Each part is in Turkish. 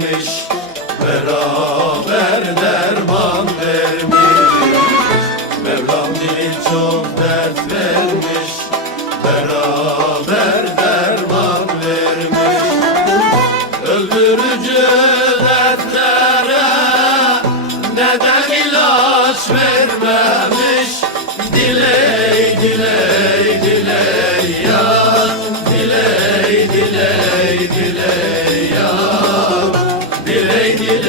vermiş Beraber derman vermiş. Mevlam dili çok dert vermiş Beraber derman vermiş. Öldürücü dertlere Neden ilaç vermemiş? Diley diley.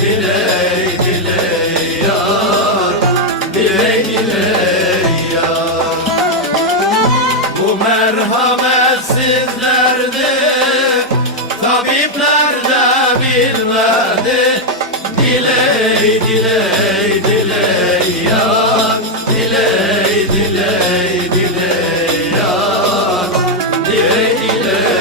diley diley yar Diley diley yar Bu merhametsizlerdi Tabipler de bilmedi Diley diley diley yar Diley diley diley yar Diley diley